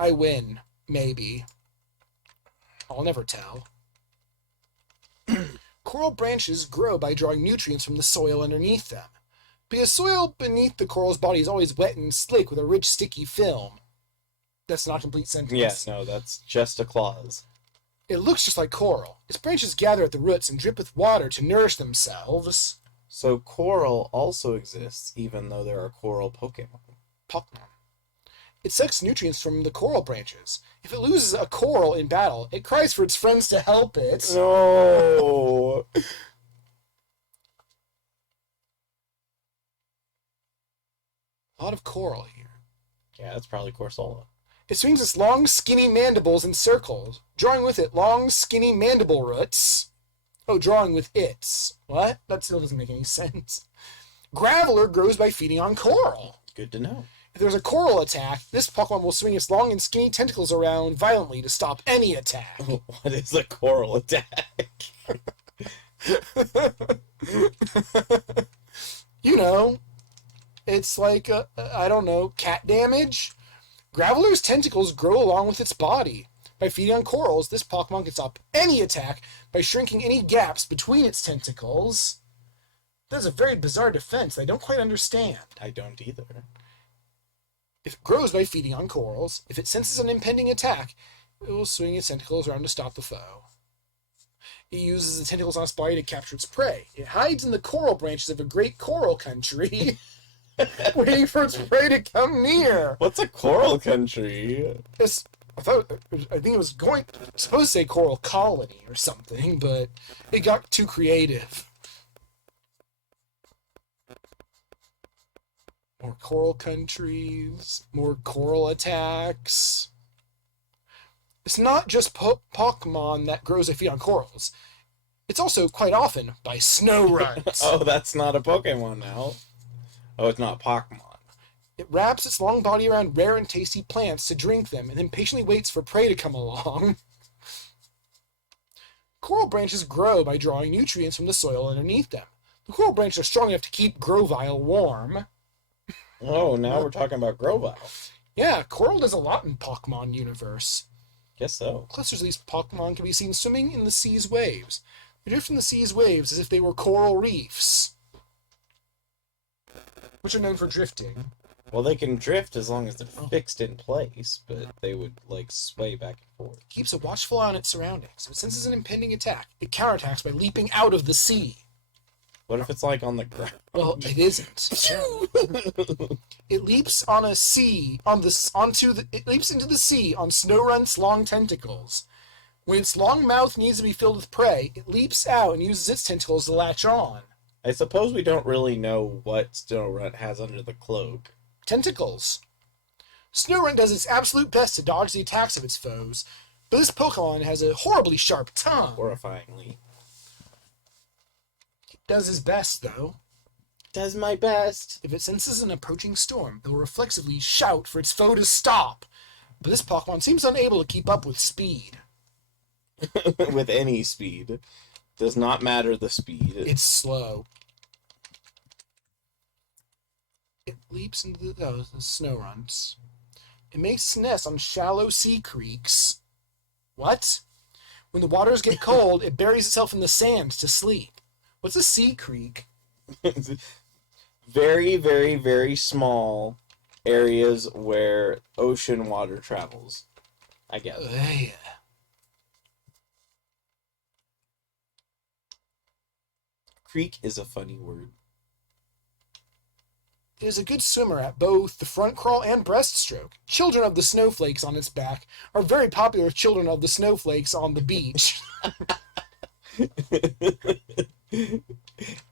I win. Maybe. I'll never tell. Coral branches grow by drawing nutrients from the soil underneath them. Because soil beneath the coral's body is always wet and slick with a rich, sticky film. That's not a complete sentence. Yeah, no, that's just a clause. It looks just like coral. Its branches gather at the roots and drip with water to nourish themselves. So coral also exists, even though there are coral Pokemon. Pokemon. It sucks nutrients from the coral branches. If it loses a coral in battle, it cries for its friends to help it. No! A lot of coral here. Yeah, that's probably Corsola. It swings its long, skinny mandibles in circles, drawing with it long, skinny mandible roots. Oh, drawing with its. What? That still doesn't make any sense. Graveler grows by feeding on coral. Good to know. If there's a coral attack, this Pokemon will swing its long and skinny tentacles around violently to stop any attack. What is a coral attack? You know, it's like, I don't know, cat damage? Graveler's tentacles grow along with its body. By feeding on corals, this Pokemon can stop any attack by shrinking any gaps between its tentacles. That's a very bizarre defense I don't quite understand. I don't either. If it grows by feeding on corals, if it senses an impending attack, it will swing its tentacles around to stop the foe. It uses the tentacles on its body to capture its prey. It hides in the coral branches of a great coral country, waiting for its prey to come near. What's a coral country? I think it was supposed to say coral colony or something, but it got too creative. More coral countries, more coral attacks. It's not just Pokemon that grows their feet on corals. It's also, quite often, by snow runs. Oh, that's not a Pokemon now. Oh, it's not Pokemon. It wraps its long body around rare and tasty plants to drink them, and then patiently waits for prey to come along. Coral branches grow by drawing nutrients from the soil underneath them. The coral branches are strong enough to keep Grovyle warm. Oh, now we're talking about Grovyle. Yeah, coral does a lot in Pokemon universe. Guess so. Clusters of these Pokemon can be seen swimming in the sea's waves. They drift from the sea's waves as if they were coral reefs, which are known for drifting. Well, they can drift as long as they're fixed in place, but they would, sway back and forth. It keeps a watchful eye on its surroundings. If it senses an impending attack, it counterattacks by leaping out of the sea. What if it's, on the ground? Well, it isn't. It leaps on a sea, it leaps into the sea on Snorunt's long tentacles. When its long mouth needs to be filled with prey, it leaps out and uses its tentacles to latch on. I suppose we don't really know what Snorunt has under the cloak. Tentacles. Snorunt does its absolute best to dodge the attacks of its foes, but this Pokemon has a horribly sharp tongue. Horrifyingly. It does his best, though. Does my best. If it senses an approaching storm, it will reflexively shout for its foe to stop. But this Pokemon seems unable to keep up with speed. With any speed. Does not matter the speed. It's slow. It leaps into the Snorunt. It makes nests on shallow sea creeks. What? When the waters get cold, it buries itself in the sand to sleep. What's a sea creek? Very, very, very small areas where ocean water travels, I guess. Yeah. Creek is a funny word. It is a good swimmer at both the front crawl and breaststroke. Children of the snowflakes on its back are very popular with children of the snowflakes on the beach.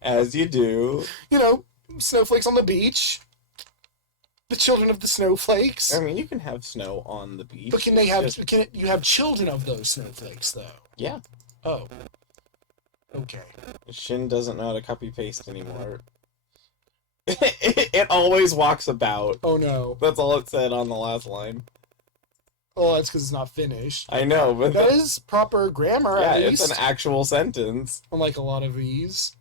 As you do. You know, snowflakes on the beach. The children of the snowflakes. I mean, you can have snow on the beach. But can you have children of those snowflakes, though? Yeah. Oh. Okay. Shin doesn't know how to copy paste anymore. It always walks about. Oh no. That's all it said on the last line. Oh, that's because it's not finished. I know, but that is proper grammar, yeah, at least. it's an actual sentence. Unlike a lot of these.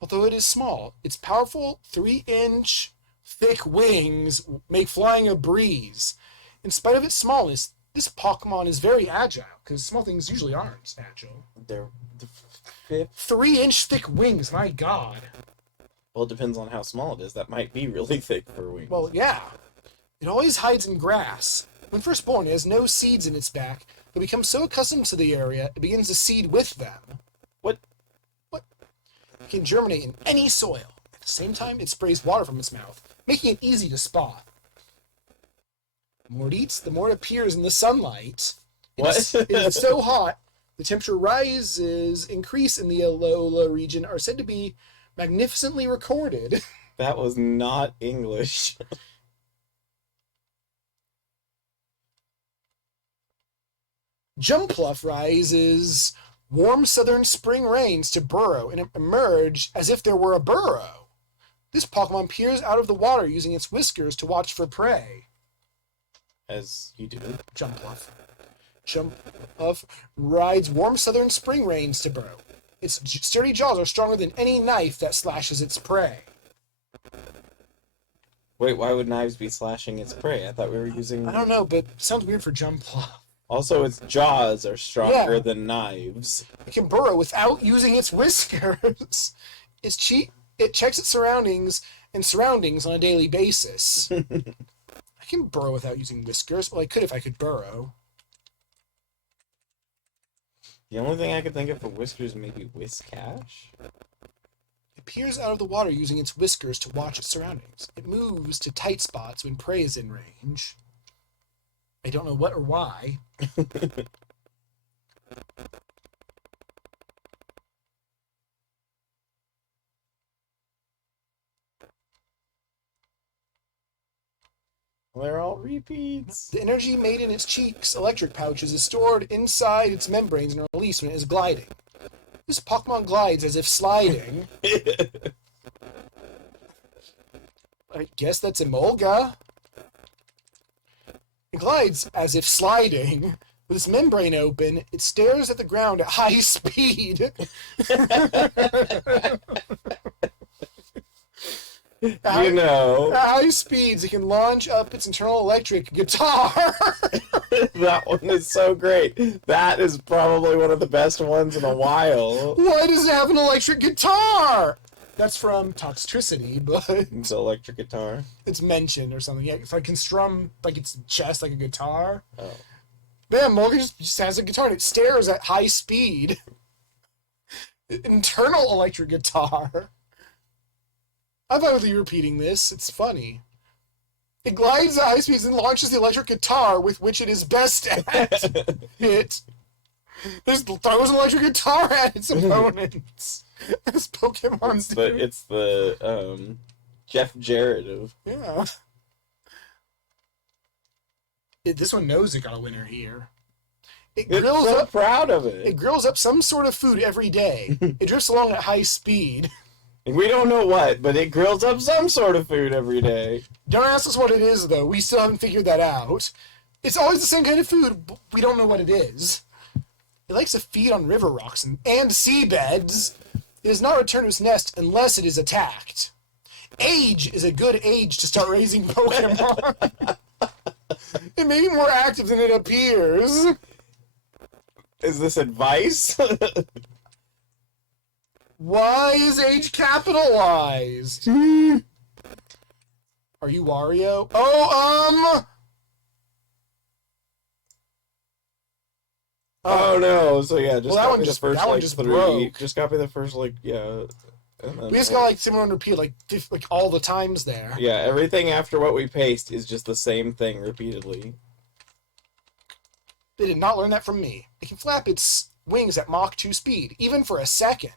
Although it is small, its powerful 3-inch thick wings make flying a breeze. In spite of its smallness, this Pokemon is very agile, because small things usually aren't agile. They're the fifth. 3-inch thick wings, my god. Well, it depends on how small it is. That might be really thick for wings. Well, yeah. It always hides in grass. When first born, it has no seeds in its back, but becomes so accustomed to the area, it begins to seed with them. What? It can germinate in any soil. At the same time, it sprays water from its mouth, making it easy to spot. The more it eats, the more it appears in the sunlight. It is so hot, the temperature rises, increase in the Alola region are said to be magnificently recorded. That was not English. Jumpluff rises warm southern spring rains to burrow and emerge as if there were a burrow. This Pokemon peers out of the water using its whiskers to watch for prey. As you do. Jumpluff. Jumpluff rides warm southern spring rains to burrow. Its sturdy jaws are stronger than any knife that slashes its prey. Wait, why would knives be slashing its prey? I thought we were using... I don't know, but it sounds weird for Jumpluff. Also, its jaws are stronger than knives. It can burrow without using its whiskers. It checks its surroundings on a daily basis. I can burrow without using whiskers. Well, I could if I could burrow. The only thing I could think of for whiskers may be Whiskash. It peers out of the water using its whiskers to watch its surroundings. It moves to tight spots when prey is in range. I don't know what or why. They're all repeats. The energy made in its cheeks, electric pouches, is stored inside its membranes and released when it is gliding. This Pokemon glides as if sliding. I guess that's Emolga. It glides as if sliding. With its membrane open, it stares at the ground at high speed. At high speeds, it can launch up its internal electric guitar. That one is so great. That is probably one of the best ones in a while. Why does it have an electric guitar? That's from Toxtricity, but It's an electric guitar. it's mentioned or something. Yeah, if I can strum like its chest like a guitar. Oh. Man, Morgan just has a guitar and it stares at high speed. Internal electric guitar. I'm fine with you repeating this. It's funny. It glides at high speeds and launches the electric guitar with which it is best at it. Throws an electric guitar at its opponents. As Pokemon's do. It's the Jeff Jarrett of... Yeah. This one knows it got a winner here. It grills so up. proud of it. It grills up some sort of food every day. It drifts along at high speed. We don't know what, but it grills up some sort of food every day. Don't ask us what it is, though. We still haven't figured that out. It's always the same kind of food, but we don't know what it is. It likes to feed on river rocks and seabeds. It does not return to its nest unless it is attacked. Age is a good age to start raising Pokemon. It may be more active than it appears. Is this advice? Why is age capitalized? Are you Wario? Oh no! So yeah, just Well, copy the first that one like just 3. broke. Just copy the first yeah. And then We just got like similar and repeat like all the times there. yeah, everything after what we paste is just the same thing repeatedly. They did not learn that from me. It can flap its wings at Mach 2 speed, even for a second.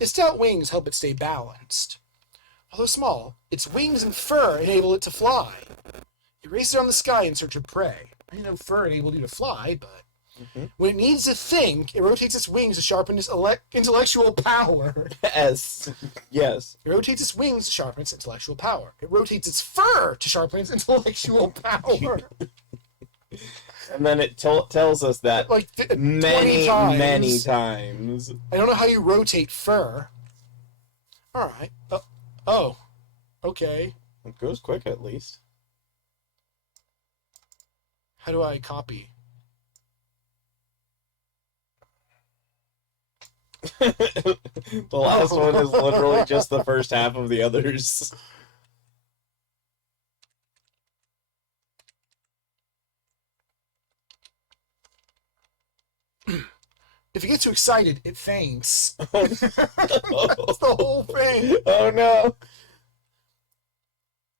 Its stout wings help it stay balanced. Although small, its wings and fur enable it to fly. It races around the sky in search of prey. I know fur enabled you to fly, but when it needs to think, it rotates its wings to sharpen its intellectual power. Yes. Yes. It rotates its wings to sharpen its intellectual power. It rotates its fur to sharpen its intellectual power. And then it tells us that Like 20 many times. times. I don't know how you rotate fur. Alright. Oh. Okay. It goes quick, at least. How do I copy? The last one is literally just the first half of the others. If it gets too excited, it faints. Oh, That's the whole thing. oh no.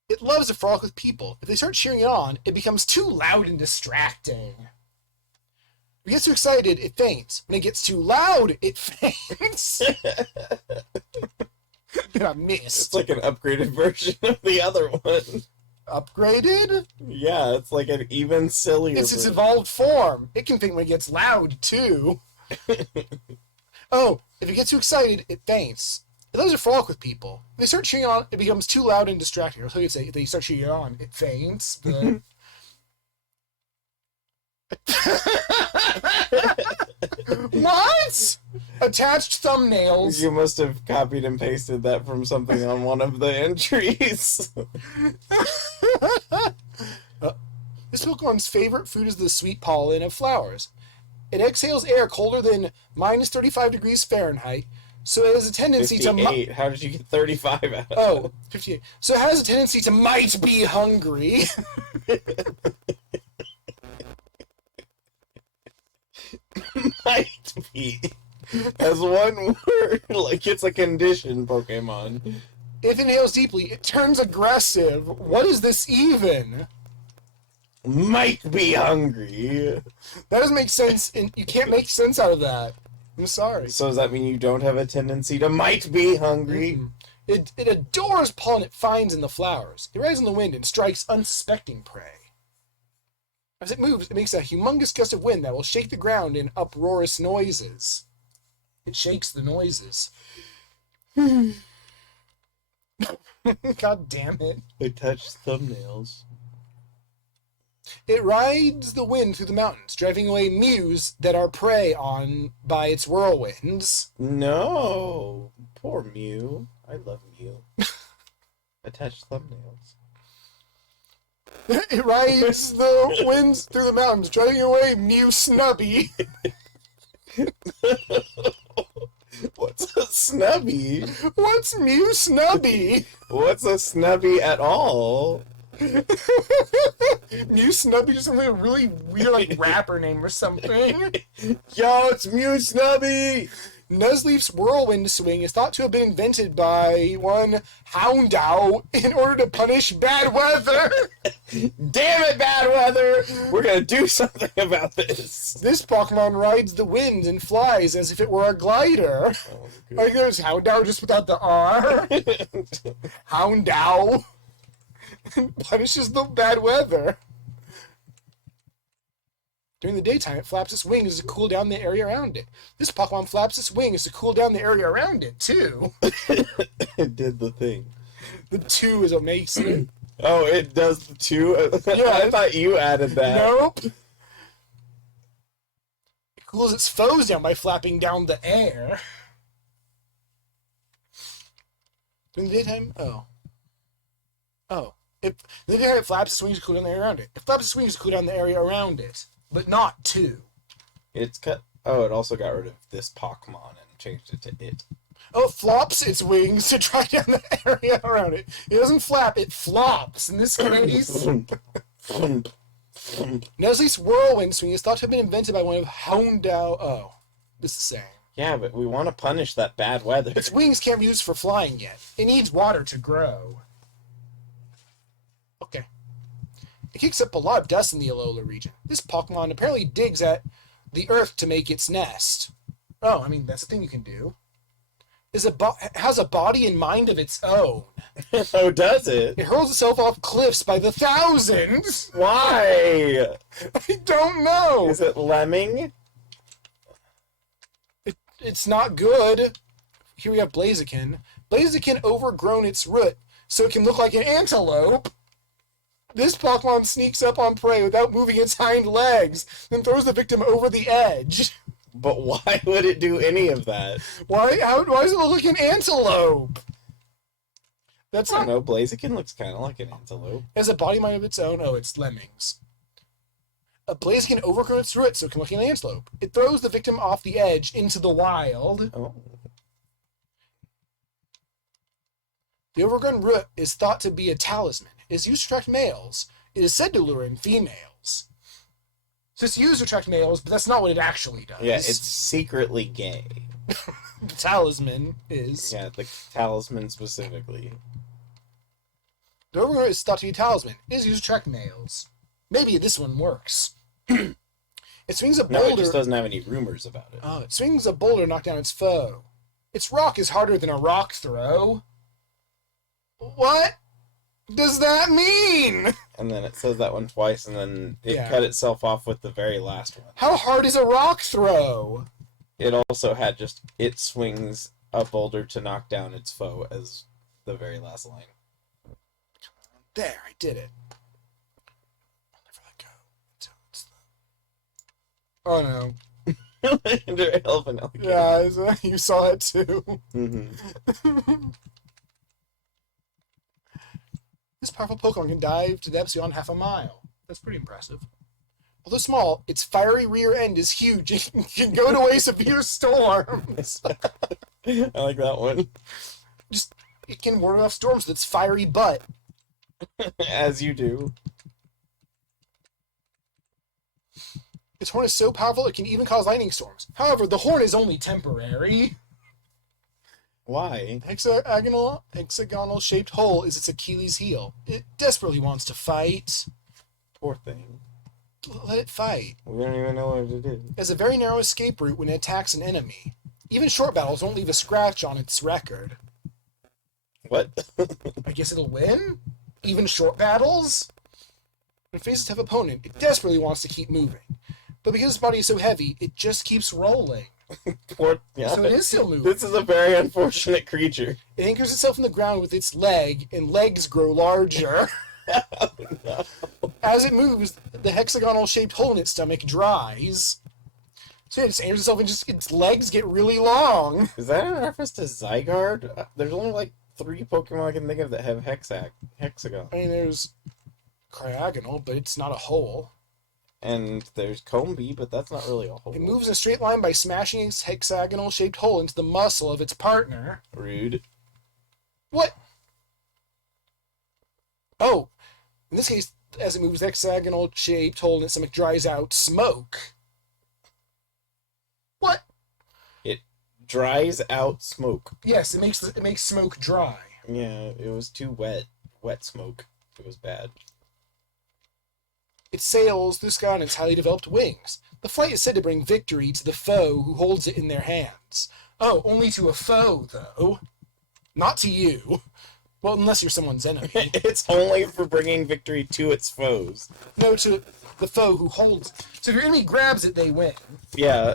It loves to frolic with people. If they start cheering it on, it becomes too loud and distracting. If it gets too excited, it faints. When it gets too loud, it faints. I missed. It's like an upgraded version of the other one. Upgraded? Yeah, it's like an even sillier It's its version. evolved form. It can faint when it gets loud, too. Oh, if it gets too excited, it faints. It loves to frolic with people. If they start cheering on, it becomes too loud and distracting. So you'd say, if they start cheering on, it faints. But... What? Attached thumbnails. You must have copied and pasted that from something on one of the entries. This Pokemon's favorite food is the sweet pollen of flowers. It exhales air colder than minus 35 degrees Fahrenheit, so it has a tendency 58. to... How did you get 35 out of Oh, 58. So it has a tendency to might be hungry. Might be. As one word, like it's a condition Pokemon. If it inhales deeply, it turns aggressive. What is this even? Might be hungry. That doesn't make sense, and you can't make sense out of that. I'm sorry. So does that mean you don't have a tendency to might be hungry? It adores pollen it finds in the flowers. It rides in the wind and strikes unsuspecting prey. As it moves, it makes a humongous gust of wind that will shake the ground in uproarious noises. It shakes the noises. God damn it. They touch thumbnails. It rides the wind through the mountains, driving away mews that are prey on by its whirlwinds. No. Poor Mew. I love Mew. Attached thumbnails. It rides the winds through the mountains, driving away Mew Snubby. What's a snubby? What's Mew Snubby? What's a snubby at all? Mew Snubby is something a really weird, like, rapper name or something. Yo, it's Mew Snubby! Nuzleaf's whirlwind swing is thought to have been invented by one Houndow in order to punish bad weather. Damn it, bad weather! We're gonna do something about this. This Pokemon rides the wind and flies as if it were a glider. Oh, Like there's Houndow just without the R. Houndow punishes the bad weather. During the daytime, it flaps its wings to cool down the area around it. This Pokemon flaps its wings to cool down the area around it, too. It did the thing. The 2 is what makes it. Oh, it does the two? Yeah. I thought you added that. Nope. It cools its foes down by flapping down the air. During the daytime? Oh. In the daytime, it flaps its wings to cool down the area around it. It flaps its wings to cool down the area around it. But not 2. It's cut. Oh, it also got rid of this Pokemon and changed it to it. Oh, it flops its wings to dry down the area around it. It doesn't flap, it flops. In this case, Nuzleaf's whirlwind swing is thought to have been invented by one of Houndow. Oh, it's the same. Yeah, but we want to punish that bad weather. Its wings can't be used for flying yet. It needs water to grow. Okay. It kicks up a lot of dust in the Alola region. This Pokemon apparently digs at the earth to make its nest. Oh, I mean, that's a thing you can do. Has a body and mind of its own. Oh, does it? It hurls itself off cliffs by the thousands. Why? I don't know. Is it lemming? It's not good. Here we have Blaziken. Blaziken overgrown its root so it can look like an antelope. This Pokemon sneaks up on prey without moving its hind legs, then throws the victim over the edge. But why would it do any of that? Why does it look like an antelope? That's I don't not. know. Blaziken looks kind of like an antelope. It has a body mind of its own. Oh, it's lemmings. A Blaziken overgrown its root, so it can look like an antelope. It throws the victim off the edge into the wild. Oh. The overgrown root is thought to be a talisman. It is used to attract males. It is said to lure in females. So it's used to attract males, but that's not what it actually does. Yeah, it's secretly gay. The talisman is. Yeah, the talisman specifically. The overgrown is thought to be a talisman. It is used to attract males. Maybe this one works. It swings a No, boulder. it just doesn't have any rumors about it. Oh, it swings a boulder to knock down its foe. Its rock is harder than a rock throw. What does that mean? And then it says that one twice, and then it Yeah. cut itself off with the very last one. How hard is a rock throw? It also had just, it swings a boulder to knock down its foe as the very last line. There, I did it. I'll never let go until it's the... Oh no. Under Elven Alligator. Yeah, you saw it too. Mm-hmm. This powerful Pokemon can dive to depths beyond half a mile. That's pretty impressive. Although small, its fiery rear end is huge and can go to away severe storms. I like that one. It can ward off storms with its fiery butt. As you do. Its horn is so powerful it can even cause lightning storms. However, the horn is only temporary. Why? Hexagonal-shaped hole is its Achilles heel. It desperately wants to fight. Poor thing. Let it fight. We don't even know what to do. It has a very narrow escape route when it attacks an enemy. Even short battles won't leave a scratch on its record. What? I guess it'll win? Even short battles? When it faces a tough opponent, it desperately wants to keep moving. But because its body is so heavy, it just keeps rolling. Poor, yeah. So it is still moving. This is a very unfortunate creature. It anchors itself in the ground with its leg, and legs grow larger. Oh, no. As it moves, the hexagonal-shaped hole in its stomach dries. So it just anchors itself and just its legs get really long. Is that in reference to Zygarde? There's only like 3 Pokemon I can think of that have hexagon. I mean, there's Cryogonal, but it's not a hole. And there's Combee, but that's not really a hole. It moves in a straight line by smashing its hexagonal-shaped hole into the muscle of its partner. Rude. What? Oh, in this case, as it moves, the hexagonal-shaped hole in its stomach dries out smoke. What? It dries out smoke. Yes, it makes smoke dry. Yeah, it was too wet. Wet smoke. It was bad. It sails through the sky on its highly developed wings. The flight is said to bring victory to the foe who holds it in their hands. Oh, only to a foe, though. Not to you. Well, unless you're someone's enemy. It's only for bringing victory to its foes. No, to the foe who holds it. So if your enemy grabs it, they win. Yeah.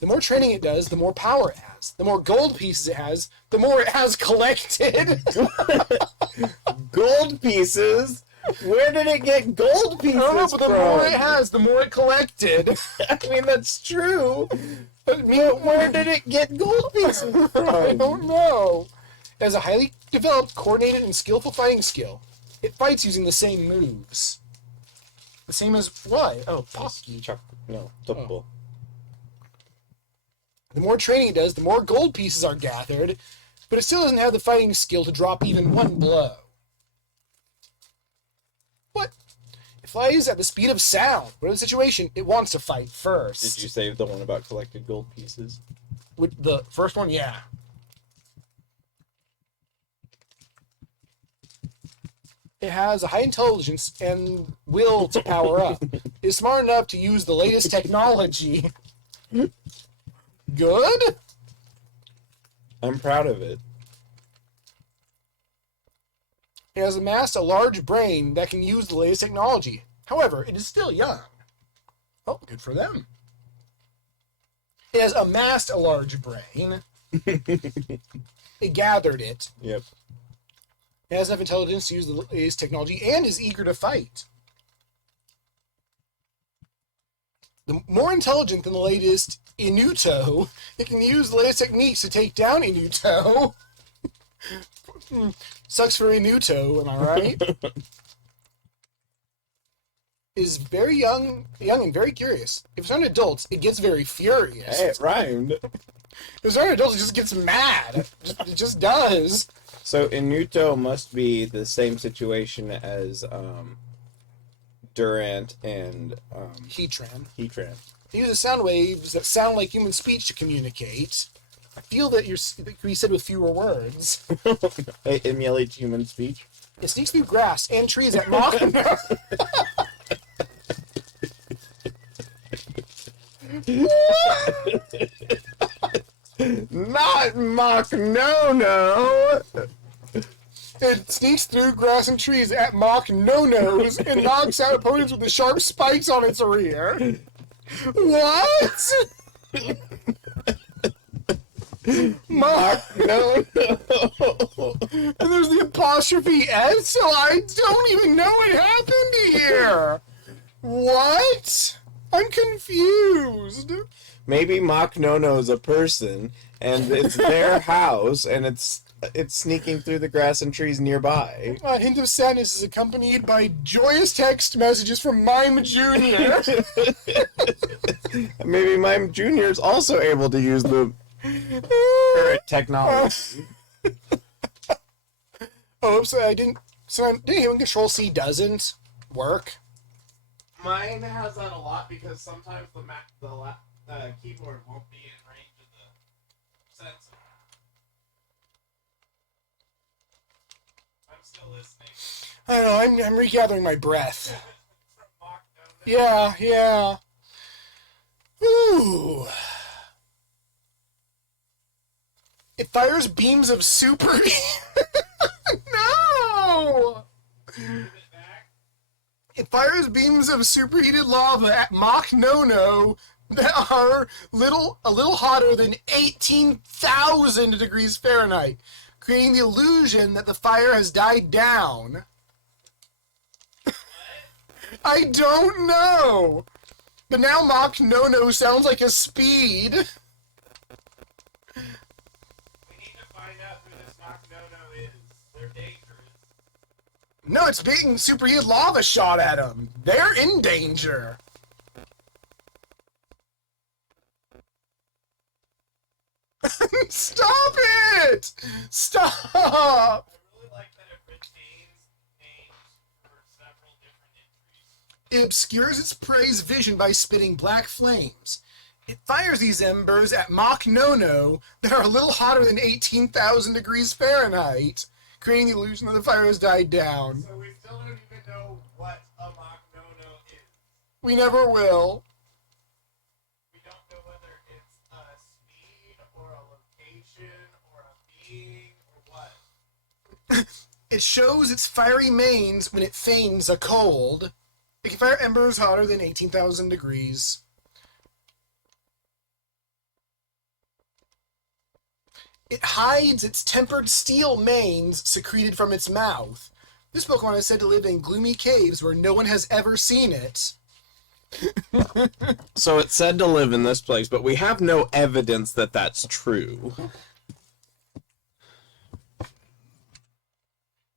The more training it does, the more power it has. The more gold pieces it has, the more it has collected. Gold pieces? Where did it get gold pieces I don't know, but the from? more it has, the more it collected. I mean, that's true. But Where did it get gold pieces I from? don't know. It has a highly developed, coordinated, and skillful fighting skill. It fights using the same moves. The same as what? Oh, Pocky. No, double. The more training it does, the more gold pieces are gathered, but it still doesn't have the fighting skill to drop even one blow. What? It flies at the speed of sound. Whatever the situation, it wants to fight first. Did you save the one about collected gold pieces? With the first one, yeah. It has a high intelligence and will to power up. It's smart enough to use the latest technology. Good? I'm proud of it. It has amassed a large brain that can use the latest technology. However, it is still young. Oh, good for them. It has amassed a large brain. It gathered it. Yep. It has enough intelligence to use the latest technology and is eager to fight. The more intelligent than the latest Inuto, it can use the latest techniques to take down Inuto. Sucks for Inuto, am I right? Is very young and very curious. If it's not adults, it gets very furious. Hey, it rhymed. If it's not adults, it just gets mad. It just does. So Inuto must be the same situation as Durant and Heatran. Heatran. They use sound waves that sound like human speech to communicate. I feel that that could be said with fewer words. It emulates human speech. It sneaks through grass and trees at Mach. Not Mach no. It sneaks through grass and trees at Mach no-nos and knocks out opponents with the sharp spikes on its rear. What? Mach no. And there's the apostrophe S, so I don't even know what happened here. What? I'm confused. Maybe Mach no is a person, and it's their house, and it's sneaking through the grass and trees nearby. A hint of sadness is accompanied by joyous text messages from Mime Jr. Maybe Mime Jr. is also able to use the current technology. Oh, oops, I didn't. So didn't hear when Control C doesn't work. Mine has that a lot because sometimes the keyboard won't be in range of the sensor. I'm still listening. I know. I'm regathering my breath. Yeah. Ooh. It fires beams of super. No. It fires beams of superheated lava at Mach no that are a little hotter than 18,000 degrees Fahrenheit, creating the illusion that the fire has died down. I don't know. But now Mach no sounds like a speed. We need to find out who this Mach no is. They're dangerous. No, it's being superheated lava shot at them. They're in danger. Stop it! Stop! I really like that it retains names for several different entries. It obscures its prey's vision by spitting black flames. It fires these embers at Mach no that are a little hotter than 18,000 degrees Fahrenheit, creating the illusion that the fire has died down. So we still don't even know what a Mach no is. We never will. We don't know whether it's a speed or a location or a being or what. It shows its fiery mains when it feigns a cold. It can fire embers hotter than 18,000 degrees. It hides its tempered steel mains secreted from its mouth. This Pokemon is said to live in gloomy caves where no one has ever seen it. So it's said to live in this place, but we have no evidence that that's true.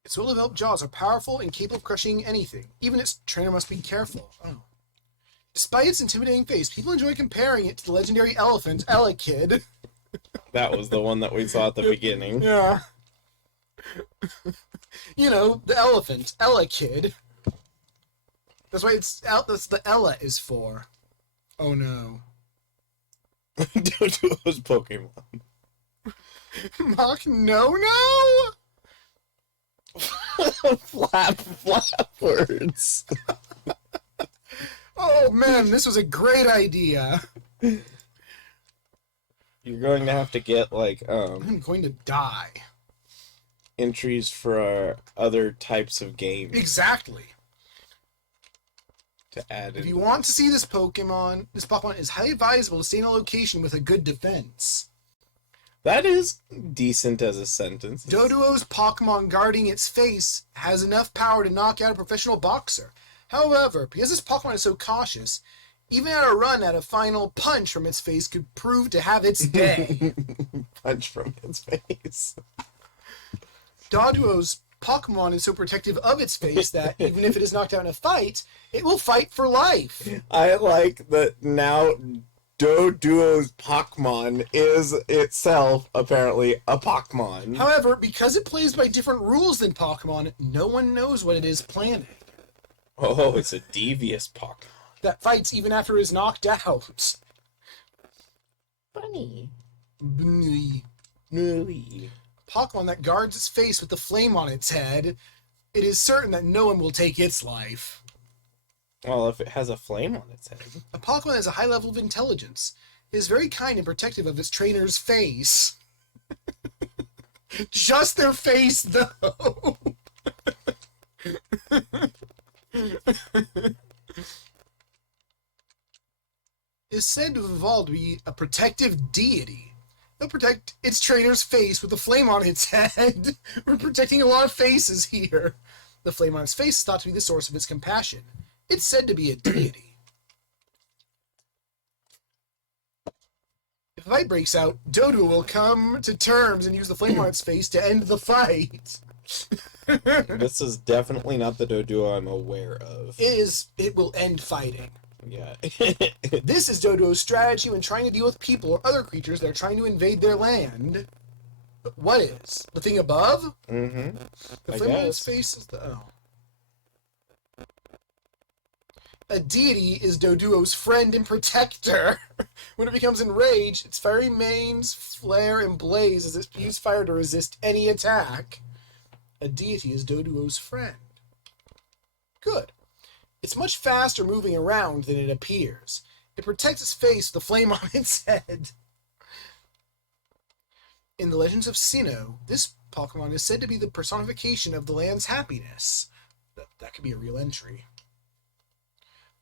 Its well-developed jaws are powerful and capable of crushing anything. Even its trainer must be careful. Oh. Despite its intimidating face, people enjoy comparing it to the legendary elephant, Elekid. That was the one that we saw at the beginning. Yeah. You know, the elephant, Elekid. That's why it's out. That's the Ella is for. Oh no. Don't do those Pokemon. Mach no. flap words. Oh man, this was a great idea. You're going to have to get like I'm going to die. entries for other types of games Exactly. to add in. If you want to see this Pokemon is highly advisable to stay in a location with a good defense. That is decent as a sentence. Doduo's Pokemon guarding its face has enough power to knock out a professional boxer. However, because this Pokemon is so cautious, even at a run at a final punch from its face could prove to have its day. Punch from its face. Doduo's Pokemon is so protective of its face that even if it is knocked out in a fight, it will fight for life. I like that now Doduo's Pokemon is itself apparently a Pokemon. However, because it plays by different rules than Pokemon, no one knows what it is planning. Oh, it's a devious Pokemon. That fights even after it is knocked out. Funny. Bnee. Really? Pokemon that guards its face with the flame on its head, it is certain that no one will take its life. Well, if it has a flame on its head. A Pokemon has a high level of intelligence. It is very kind and protective of its trainer's face. Just their face, though. Is said to have evolved to be a protective deity. They'll protect its trainer's face with a flame on its head. We're protecting a lot of faces here. The flame on its face is thought to be the source of its compassion. It's said to be a deity. If a fight breaks out, Doduo will come to terms and use the flame on its face to end the fight. This is definitely not the Doduo I'm aware of. It will end fighting. Yeah. This is Doduo's strategy when trying to deal with people or other creatures that are trying to invade their land. But what is? The thing above? Mm-hmm. The I flame on its guess. face is the... Oh. A deity is Doduo's friend and protector. When it becomes enraged, its fiery manes flare and blaze as it spews fire to resist any attack. A deity is Doduo's friend. Good. It's much faster moving around than it appears. It protects its face with the flame on its head. In the Legends of Sinnoh, this Pokemon is said to be the personification of the land's happiness. That could be a real entry.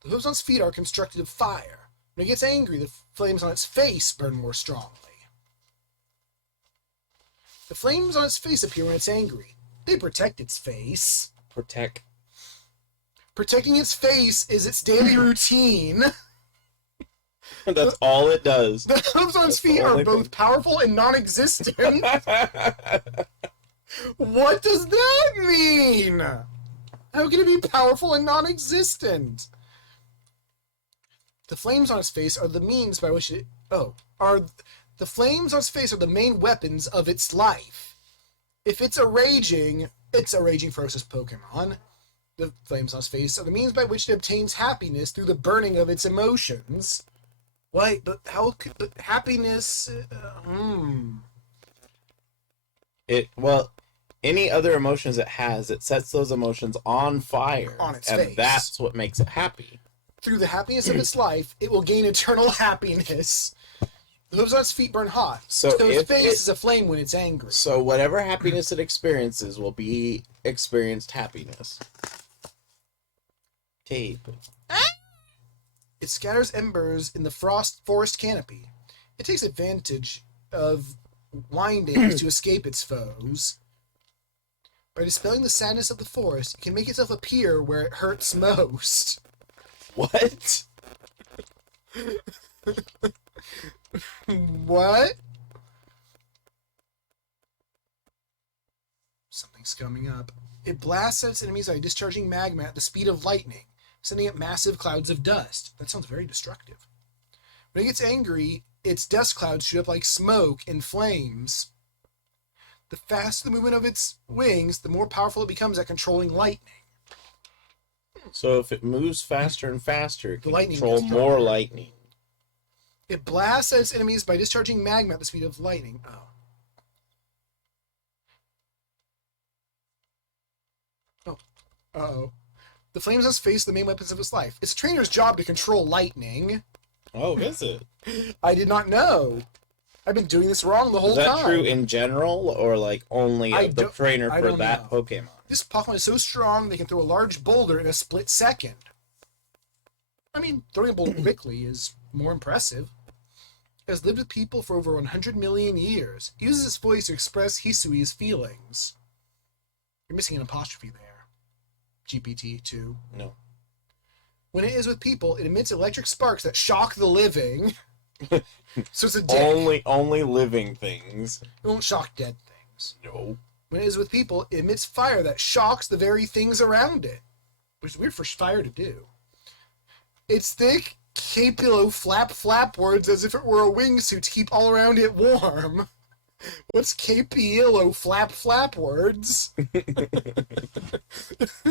The hooves on its feet are constructed of fire. When it gets angry, the flames on its face burn more strongly. The flames on its face appear when it's angry. They protect its face. Protecting its face is its daily routine. That's all it does. The hooves on its That's the feet are only both thing. powerful and non-existent. What does that mean? How can it be powerful and non-existent? The flames on its face are the means by which it... The flames on its face are the main weapons of its life. If it's a raging ferocious Pokemon. The flames on its face are the means by which it obtains happiness through the burning of its emotions. Why? But how could... But happiness... Well, any other emotions it has, it sets those emotions on fire. On its and face. that's what makes it happy. Through the happiness of its life, it will gain eternal happiness. The hooves on its feet burn hot. So its if face it- is aflame when it's angry. So whatever happiness it experiences will be experienced happiness. Tape. It scatters embers in the forest canopy. It takes advantage of windings to escape its foes. By dispelling the sadness of the forest, it can make itself appear where it hurts most. What? What? Something's coming up. It blasts at its enemies by discharging magma at the speed of lightning, sending up massive clouds of dust. That sounds very destructive. When it gets angry, its dust clouds shoot up like smoke and flames. The faster the movement of its wings, the more powerful it becomes at controlling lightning. So if it moves faster and faster, it The can lightning control gets more stronger. lightning. It blasts at its enemies by discharging magma at the speed of lightning. Uh-oh. The flames on its face are the main weapons of its life. It's a trainer's job to control lightning. Oh, is it? I did not know. I've been doing this wrong the whole Is that time. true in general, or like only I of the don't- trainer I for don't that know. Pokemon? This Pokemon is so strong they can throw a large boulder in a split second. I mean, throwing a boulder quickly is more impressive. It has lived with people for over 100 million years. It uses its voice to express Hisui's feelings. You're missing an apostrophe there. GPT-2. No. When it is with people, it emits electric sparks that shock the living. So it's a dick. Only living things. It won't shock dead things. No. When it is with people, it emits fire that shocks the very things around it. Which is weird for fire to do. Its thick, capillo words as if it were a wingsuit to keep all around it warm. What's capillo flap words?